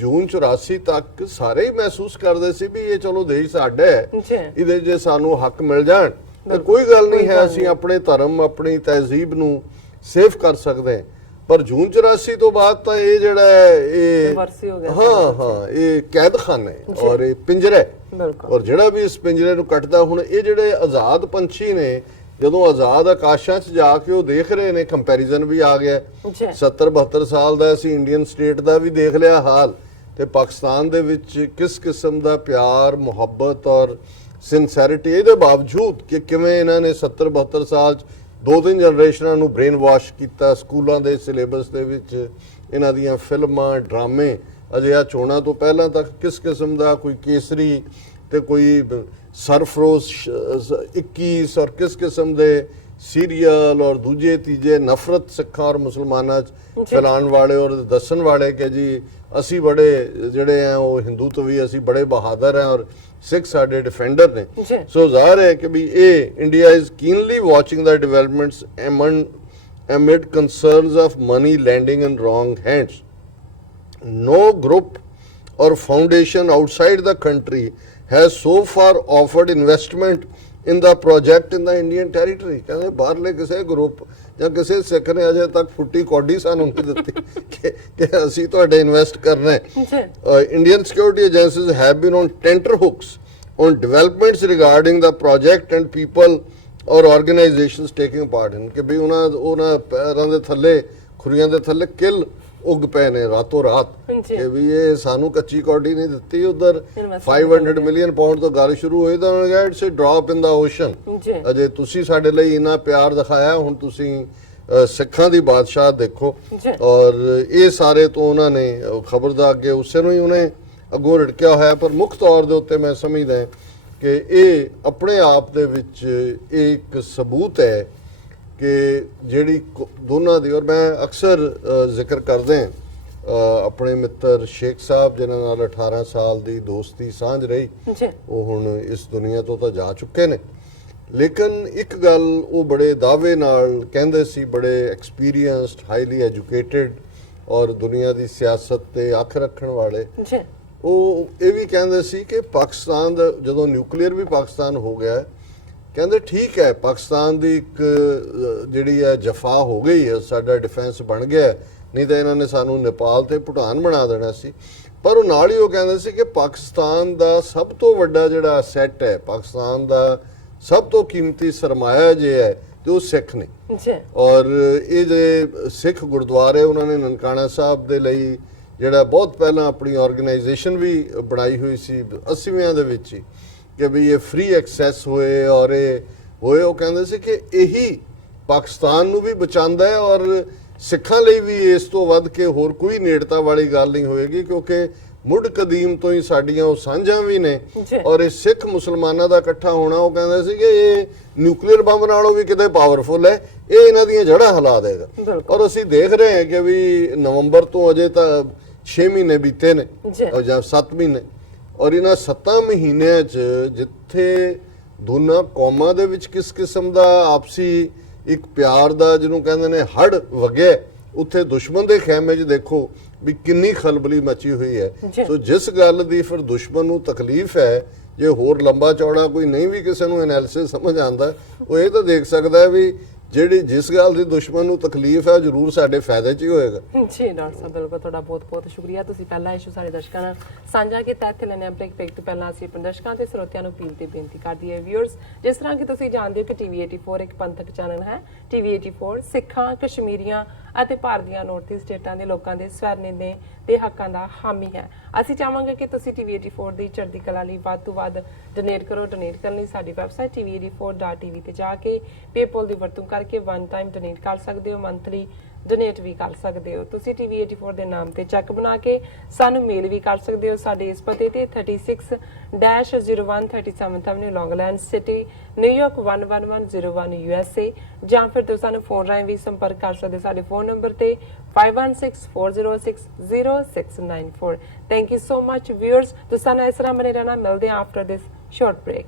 ਜੂਨ 84 ਤੱਕ ਸਾਰੇ ਹੀ ਮਹਿਸੂਸ ਕਰਦੇ ਸੀ ਵੀ ਇਹ ਚਲੋ ਦੇਸ਼ ਸਾਡਾ ਹੈ, ਇਹਦੇ ਜੇ ਸਾਨੂੰ ਹੱਕ ਮਿਲ ਜਾਣ ਤਾਂ ਕੋਈ ਗੱਲ ਨਹੀਂ ਹੈ, ਅਸੀਂ ਆਪਣੇ ਧਰਮ ਆਪਣੀ ਤਹਿਜ਼ੀਬ ਨੂੰ ਸੇਫ ਕਰ ਸਕਦੇ ਹਾਂ। ਪਰ ਜੂਨ 84 ਤੋਂ ਬਾਅਦ ਤਾਂ ਇਹ ਜਿਹੜਾ ਇਹ ਇਹ ਕੈਦਖਾਨਾ ਹੈ ਔਰ ਇਹ ਪਿੰਜਰਾ, ਔਰ ਜਿਹੜਾ ਵੀ ਇਸ ਪਿੰਜਰੇ ਨੂੰ ਕੱਟਦਾ। ਹੁਣ ਇਹ ਜਿਹੜੇ ਆਜ਼ਾਦ ਪੰਛੀ ਨੇ ਜਦੋਂ ਆਜ਼ਾਦ ਆਕਾਸ਼ਾਂ 'ਚ ਜਾ ਕੇ ਉਹ ਦੇਖ ਰਹੇ ਨੇ, ਕੰਪੈਰੀਜ਼ਨ ਵੀ ਆ ਗਿਆ। 70-72 ਸਾਲ ਦਾ ਅਸੀਂ ਇੰਡੀਅਨ ਸਟੇਟ ਦਾ ਵੀ ਦੇਖ ਲਿਆ ਹਾਲ, ਤੇ ਪਾਕਿਸਤਾਨ ਦੇ ਵਿੱਚ ਕਿਸ ਕਿਸਮ ਦਾ ਪਿਆਰ ਮੁਹੱਬਤ ਔਰ ਸਿੰਸੈਰਿਟੀ, ਇਹਦੇ ਬਾਵਜੂਦ ਕਿ ਕਿਵੇਂ ਇਹਨਾਂ ਨੇ 70-72 ਸਾਲ 'ਚ 2-3 ਜਨਰੇਸ਼ਨਾਂ ਨੂੰ ਬ੍ਰੇਨ ਵਾਸ਼ ਕੀਤਾ। ਸਕੂਲਾਂ ਦੇ ਸਿਲੇਬਸ ਦੇ ਵਿੱਚ ਇਹਨਾਂ ਦੀਆਂ ਫਿਲਮਾਂ, ਡਰਾਮੇ, ਅਜੇ ਆ ਚੋਣਾਂ ਤੋਂ ਪਹਿਲਾਂ ਤੱਕ ਕਿਸ ਕਿਸਮ ਦਾ ਕੋਈ ਕੇਸਰੀ ਤੇ ਕੋਈ ਸਰਫਰੋਸ਼ 21 ਔਰ ਕਿਸ ਕਿਸਮ ਦੇ ਸੀਰੀਅਲ ਔਰ ਦੂਜੇ ਤੀਜੇ ਨਫ਼ਰਤ ਸਿੱਖਾਂ ਔਰ ਮੁਸਲਮਾਨਾਂ 'ਚ ਫੈਲਾਉਣ ਵਾਲੇ ਔਰ ਦੱਸਣ ਵਾਲੇ ਕਿ ਜੀ ਅਸੀਂ ਬੜੇ ਜਿਹੜੇ ਆ ਉਹ ਹਿੰਦੂ ਤੋਂ ਵੀ ਅਸੀਂ ਬੜੇ ਬਹਾਦਰ ਆ ਔਰ ਸਿੱਖ ਸਾਡੇ ਡਿਫੈਂਡਰ ਨੇ। ਸੋ ਜ਼ਾਹਰ ਹੈ ਕਿ ਵੀ ਇਹ India is keenly watching the developments amid concerns of money landing in wrong hands. No group or foundation outside the country has so far offered investment in the project in the Indian territory. ਕਹਿੰਦੇ ਬਾਹਰਲੇ ਕਿਸੇ ਗਰੁੱਪ ਜਾਂ ਕਿਸੇ ਸਿੱਖ ਨੇ ਅਜੇ ਤੱਕ ਫੁੱਟੀ ਕੌਡੀ ਸਾਨੂੰ ਨਹੀਂ ਦਿੱਤੀ ਕਿ ਅਸੀਂ ਤੁਹਾਡੇ ਇਨਵੈਸਟ ਕਰਨਾ ਹੈ। Indian security agencies have been on tenterhooks on developments regarding the project and people ਔਰ ਆਰਗੇਨਾਈਜੇਸ਼ਨਸ ਟੇਕਿੰਗ ਪਾਰਟ ਇਨ ਕਿ ਵੀ ਉਹਨਾਂ ਪੈਰਾਂ ਦੇ ਥੱਲੇ ਖੁਰੀਆਂ ਦੇ ਥੱਲੇ ਕਿੱਲ ਉੱਗ ਪਏ ਨੇ ਰਾਤੋਂ ਰਾਤ ਕਿ ਵੀ ਇਹ ਸਾਨੂੰ ਕੱਚੀ ਕੌਡੀ ਨਹੀਂ ਦਿੱਤੀ। ਉਧਰ 500 ਮਿਲੀਅਨ ਪਾਉਂਡ ਤੋਂ ਗੱਲ ਸ਼ੁਰੂ ਹੋਈ ਤਾਂ ਉਹਨਾਂ ਨੇ ਕਿਹਾ it's a drop in the ocean. ਅਜੇ ਤੁਸੀਂ ਸਾਡੇ ਲਈ ਇੰਨਾ ਪਿਆਰ ਦਿਖਾਇਆ, ਹੁਣ ਤੁਸੀਂ ਸਿੱਖਾਂ ਦੀ ਬਾਦਸ਼ਾਹ ਦੇਖੋ। ਔਰ ਇਹ ਸਾਰੇ ਤੋਂ ਉਹਨਾਂ ਨੇ ਖਬਰ ਦਾ ਅੱਗੇ ਉਸੇ ਨੂੰ ਹੀ ਉਹਨੇ ਅੱਗੋਂ ਰੜਕਿਆ ਹੋਇਆ। ਪਰ ਮੁੱਖ ਤੌਰ ਦੇ ਉੱਤੇ ਮੈਂ ਸਮਝਦਾ ਕਿ ਇਹ ਆਪਣੇ ਆਪ ਦੇ ਵਿੱਚ ਇੱਕ ਸਬੂਤ ਹੈ ਕਿ ਜਿਹੜੀ ਦੋਨਾਂ ਦੀ, ਔਰ ਮੈਂ ਅਕਸਰ ਜ਼ਿਕਰ ਕਰਦੇ ਆਪਣੇ ਮਿੱਤਰ ਸ਼ੇਖ ਸਾਹਿਬ ਜਿਨ੍ਹਾਂ ਨਾਲ 18 ਸਾਲ ਦੀ ਦੋਸਤੀ ਸਾਂਝ ਰਹੀ, ਉਹ ਹੁਣ ਇਸ ਦੁਨੀਆ ਤੋਂ ਤਾਂ ਜਾ ਚੁੱਕੇ ਨੇ। ਲੇਕਿਨ ਇੱਕ ਗੱਲ ਉਹ ਬੜੇ ਦਾਅਵੇ ਨਾਲ ਕਹਿੰਦੇ ਸੀ, ਬੜੇ ਐਕਸਪੀਰੀਅੰਸਡ, ਹਾਈਲੀ ਐਜੂਕੇਟਿਡ ਔਰ ਦੁਨੀਆ ਦੀ ਸਿਆਸਤ ਤੇ ਅੱਖ ਰੱਖਣ ਵਾਲੇ, ਉਹ ਇਹ ਵੀ ਕਹਿੰਦੇ ਸੀ ਕਿ ਪਾਕਿਸਤਾਨ ਦਾ ਜਦੋਂ ਨਿਊਕਲੀਅਰ ਵੀ ਪਾਕਿਸਤਾਨ ਹੋ ਗਿਆ, ਕਹਿੰਦੇ ਠੀਕ ਹੈ ਪਾਕਿਸਤਾਨ ਦੀ ਇੱਕ ਜਿਹੜੀ ਹੈ ਜਫਾ ਹੋ ਗਈ ਹੈ, ਸਾਡਾ ਡਿਫੈਂਸ ਬਣ ਗਿਆ, ਨਹੀਂ ਤਾਂ ਇਹਨਾਂ ਨੇ ਸਾਨੂੰ ਨੇਪਾਲ ਤੇ ਭੂਟਾਨ ਬਣਾ ਦੇਣਾ ਸੀ। ਪਰ ਉਹ ਨਾਲ ਹੀ ਉਹ ਕਹਿੰਦੇ ਸੀ ਕਿ ਪਾਕਿਸਤਾਨ ਦਾ ਸਭ ਤੋਂ ਵੱਡਾ ਜਿਹੜਾ ਅਸੈਟ ਹੈ, ਪਾਕਿਸਤਾਨ ਦਾ ਸਭ ਤੋਂ ਕੀਮਤੀ ਸਰਮਾਇਆ ਜੇ ਹੈ ਤੇ ਉਹ ਸਿੱਖ ਨੇ। ਔਰ ਇਹ ਜਿਹੜੇ ਸਿੱਖ ਗੁਰਦੁਆਰੇ ਉਹਨਾਂ ਨੇ ਨਨਕਾਣਾ ਸਾਹਿਬ ਦੇ ਲਈ ਜਿਹੜਾ ਬਹੁਤ ਪਹਿਲਾਂ ਆਪਣੀ ਆਰਗੇਨਾਈਜੇਸ਼ਨ ਵੀ ਬਣਾਈ ਹੋਈ ਸੀ 80ਵਿਆਂ ਦੇ ਵਿੱਚ ਹੀ ਕਿ ਵੀ ਇਹ ਫ੍ਰੀ ਐਕਸੈਸ ਹੋਏ ਔਰ ਇਹ ਹੋਏ। ਉਹ ਕਹਿੰਦੇ ਸੀ ਕਿ ਇਹੀ ਪਾਕਿਸਤਾਨ ਨੂੰ ਵੀ ਬਚਾਉਂਦਾ ਹੈ ਔਰ ਸਿੱਖਾਂ ਲਈ ਵੀ ਇਸ ਤੋਂ ਵੱਧ ਕੇ ਹੋਰ ਕੋਈ ਨੇੜਤਾ ਵਾਲੀ ਗੱਲ ਨਹੀਂ ਹੋਏਗੀ, ਕਿਉਂਕਿ ਮੁੱਢ ਕਦੀਮ ਤੋਂ ਹੀ ਸਾਡੀਆਂ ਉਹ ਸਾਂਝਾਂ ਵੀ ਨੇ। ਔਰ ਇਹ ਸਿੱਖ ਮੁਸਲਮਾਨਾਂ ਦਾ ਇਕੱਠਾ ਹੋਣਾ, ਉਹ ਕਹਿੰਦੇ ਸੀ ਕਿ ਇਹ ਨਿਊਕਲੀਅਰ ਬੰਬ ਨਾਲੋਂ ਵੀ ਕਿਤੇ ਪਾਵਰਫੁਲ ਹੈ, ਇਹ ਇਹਨਾਂ ਦੀਆਂ ਜੜ੍ਹਾਂ ਹਿਲਾ ਦੇਗਾ। ਔਰ ਅਸੀਂ ਦੇਖ ਰਹੇ ਹਾਂ ਕਿ ਵੀ ਨਵੰਬਰ ਤੋਂ ਅਜੇ ਤਾਂ 6 ਮਹੀਨੇ ਬੀਤੇ ਨੇ ਜਾਂ 7 ਮਹੀਨੇ, ਔਰ ਇਹਨਾਂ 7 ਮਹੀਨਿਆਂ 'ਚ ਜਿੱਥੇ ਦੋਨਾਂ ਕੌਮਾਂ ਦੇ ਵਿੱਚ ਕਿਸ ਕਿਸਮ ਦਾ ਆਪਸੀ ਇੱਕ ਪਿਆਰ ਦਾ ਜਿਹਨੂੰ ਕਹਿੰਦੇ ਨੇ ਹੜ ਵਗਿਆ, ਉੱਥੇ ਦੁਸ਼ਮਣ ਦੇ ਖੈਮੇ 'ਚ ਦੇਖੋ ਵੀ ਕਿੰਨੀ ਖਲਬਲੀ ਮਚੀ ਹੋਈ ਹੈ। ਸੋ ਜਿਸ ਗੱਲ ਦੀ ਫਿਰ ਦੁਸ਼ਮਣ ਨੂੰ ਤਕਲੀਫ ਹੈ, ਜੇ ਹੋਰ ਲੰਬਾ ਚੌੜਾ ਕੋਈ ਨਹੀਂ ਵੀ ਕਿਸੇ ਨੂੰ ਐਨਾਲਿਸਿਸ ਸਮਝ ਆਉਂਦਾ, ਉਹ ਇਹ ਤਾਂ ਦੇਖ ਸਕਦਾ ਹੈ ਵੀ ਜਿਹੜੀ ਜਿਸ ਗੱਲ ਦੀ ਦੁਸ਼ਮਣ ਨੂੰ ਤਕਲੀਫ ਹੈ ਜ਼ਰੂਰ ਸਾਡੇ ਫਾਇਦੇ 'ਚ ਹੀ ਹੋਏਗਾ। ਜੀ ਡਾਕਟਰ ਸਾਹਿਬ, ਬਿਲਕੁਲ ਤੁਹਾਡਾ ਬਹੁਤ ਬਹੁਤ ਸ਼ੁਕਰੀਆ। ਤੁਸੀਂ ਪਹਿਲਾ ਇਸ਼ੂ ਸਾਡੇ ਦਰਸ਼ਕਾਂ ਨਾਲ ਸਾਂਝਾ ਕੀਤਾ। ਇੱਥੇ ਲੈਣੇ ਆ ਬ੍ਰੇਕ ਤੋਂ ਪਹਿਲਾਂ ਅਸੀਂ ਆਪਣੇ ਦਰਸ਼ਕਾਂ ਤੇ ਸਰੋਤਿਆਂ ਨੂੰ ਅਪੀਲ ਤੇ ਬੇਨਤੀ ਕਰਦੀ ਹੈ ਵਿਊਅਰਸ, ਜਿਸ ਤਰ੍ਹਾਂ ਕਿ ਤੁਸੀਂ ਜਾਣਦੇ ਹੋ ਕਿ ਟੀਵੀ 84 ਇੱਕ ਪੰਥਕ ਚੈਨਲ ਹੈ। ਟੀਵੀ 84 ਸਿੱਖਾਂ, ਕਸ਼ਮੀਰੀਆਂ ਅਤੇ ਭਾਰਤ ਦੀਆਂ ਨੌਰਥ ਈਸਟ ਸਟੇਟਾਂ ਦੇ ਲੋਕਾਂ ਦੇ ਸਵੈਰਨਿਰਣੇ ਤੇ ਹੱਕਾਂ ਦਾ ਹਾਮੀ ਹੈ। ਅਸੀਂ ਚਾਹਾਂਗੇ ਕਿ ਤੁਸੀਂ ਟੀਵੀ 84 ਦੀ ਚੜ੍ਹਦੀ ਕਲਾ ਲਈ ਵੱਧ ਤੋਂ ਵੱਧ ਡੋਨੇਟ ਕਰੋ। ਡੋਨੇਟ ਕਰਨ ਲਈ ਸਾਡੀ ਵੈਬਸਾਈਟ tv84.tv ਤੇ ਜਾ ਕੇ ਪੇਪਲ ਦੀ ਵਰਤੋਂ ਕਰਕੇ ਵਨ ਟਾਈਮ ਡੋਨੇਟ ਕਰ ਸਕਦੇ ਹੋ, ਮੰਥਲੀ ਡੋਨੇਟ ਵੀ ਕਰ ਸਕਦੇ ਹੋ। ਤੁਸੀਂ ਟੀਵੀ 84 ਦੇ ਨਾਮ ਤੇ ਚੈੱਕ ਬਣਾ ਕੇ ਸਾਨੂੰ ਮੇਲ ਵੀ ਕਰ ਸਕਦੇ ਹੋ ਸਾਡੇ ਇਸ ਪਤੇ ਤੇ 36-01 37th Avenue, Long Island city, New York 11101 USA, ਜਾਂ ਫਿਰ ਤੁਸੀਂ ਸਾਨੂੰ ਫੋਨ ਰਾਹੀਂ ਵੀ ਸੰਪਰਕ ਕਰ ਸਕਦੇ ਸਾਡੇ ਫੋਨ ਨੰਬਰ ਤੇ 5164060694। Thank you so much viewers. ਤੁਸੀਂ ਸਾਨੂੰ ਇਸ ਤਰ੍ਹਾਂ ਬਣੇ ਰਹਿਣਾ। ਮਿਲਦੇ ਹਾਂ ਆਫਟਰ ਦਿਸ ਸ਼ਾਰਟ ਬ੍ਰੇਕ।